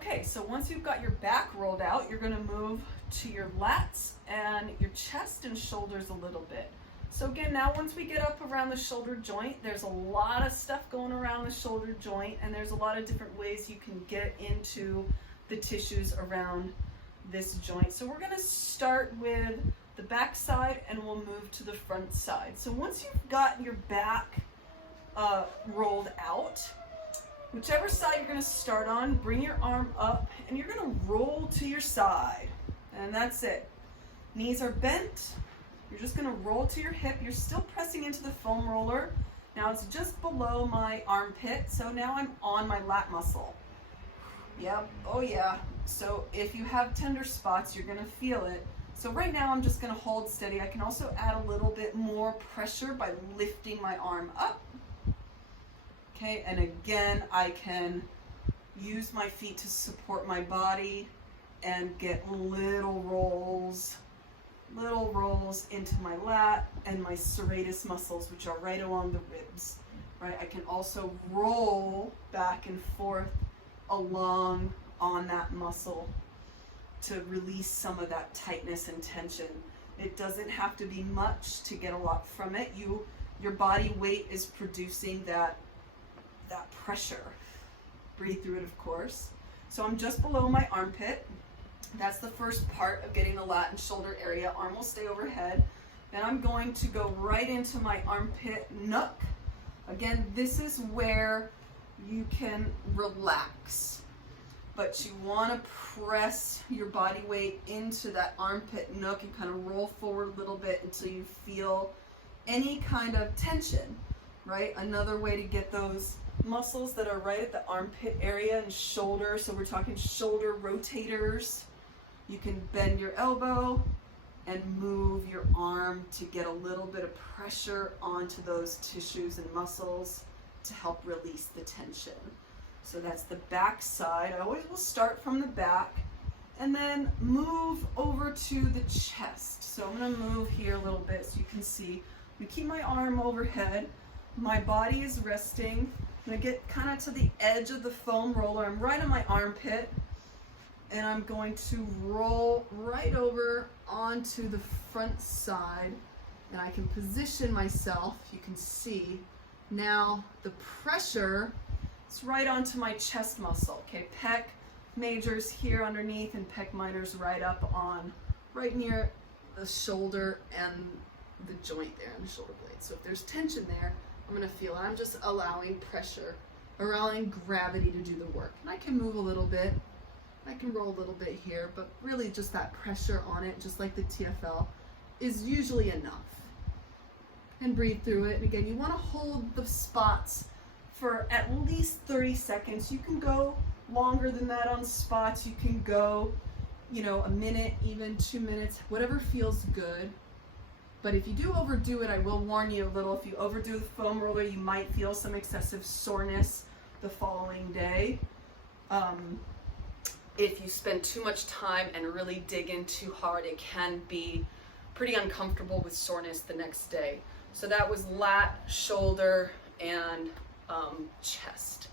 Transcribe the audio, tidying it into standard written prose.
Okay, so once you've got your back rolled out, you're going to move to your lats and your chest and shoulders a little bit. So again, now once we get up around the shoulder joint, there's a lot of stuff going around the shoulder joint, and there's a lot of different ways you can get into the tissues around this joint. So we're going to start with the back side and we'll move to the front side. So once you've got your back rolled out, whichever side you're going to start on, bring your arm up and you're going to roll to your side. And that's it. Knees are bent. You're just going to roll to your hip. You're still pressing into the foam roller. Now it's just below my armpit, so now I'm on my lat muscle. Yep, oh yeah. So if you have tender spots, you're going to feel it. So right now I'm just going to hold steady. I can also add a little bit more pressure by lifting my arm up. Okay, and again, I can use my feet to support my body and get little rolls into my lat and my serratus muscles, which are right along the ribs, right? I can also roll back and forth along on that muscle to release some of that tightness and tension. It doesn't have to be much to get a lot from it. Your body weight is producing that pressure. Breathe through it, of course. So I'm just below my armpit. That's the first part of getting the lat and shoulder area. Arm will stay overhead. Then I'm going to go right into my armpit nook. Again, this is where you can relax, but you want to press your body weight into that armpit nook and kind of roll forward a little bit until you feel any kind of tension, right? Another way to get those muscles that are right at the armpit area and shoulder, so we're talking shoulder rotators. You can bend your elbow and move your arm to get a little bit of pressure onto those tissues and muscles to help release the tension. So that's the back side. I always will start from the back and then move over to the chest. So I'm going to move here a little bit so you can see. I'm going to keep my arm overhead. My body is resting. I'm going to get kind of to the edge of the foam roller. I'm right on my armpit. And I'm going to roll right over onto the front side. And I can position myself. You can see now the pressure is right onto my chest muscle. Okay, pec majors here underneath and pec minors right up on, right near the shoulder and the joint there in the shoulder blade. So if there's tension there, I'm going to feel it. I'm just allowing pressure, allowing gravity to do the work. And I can move a little bit. I can roll a little bit here, but really just that pressure on it, just like the TFL, is usually enough. And breathe through it. And again, you want to hold the spots for at least 30 seconds. You can go longer than that on spots. You can go, a minute, even 2 minutes, whatever feels good. But if you do overdo it, I will warn you a little. If you overdo the foam roller, you might feel some excessive soreness the following day. If you spend too much time and really dig in too hard, it can be pretty uncomfortable with soreness the next day. So that was lat, shoulder, and chest.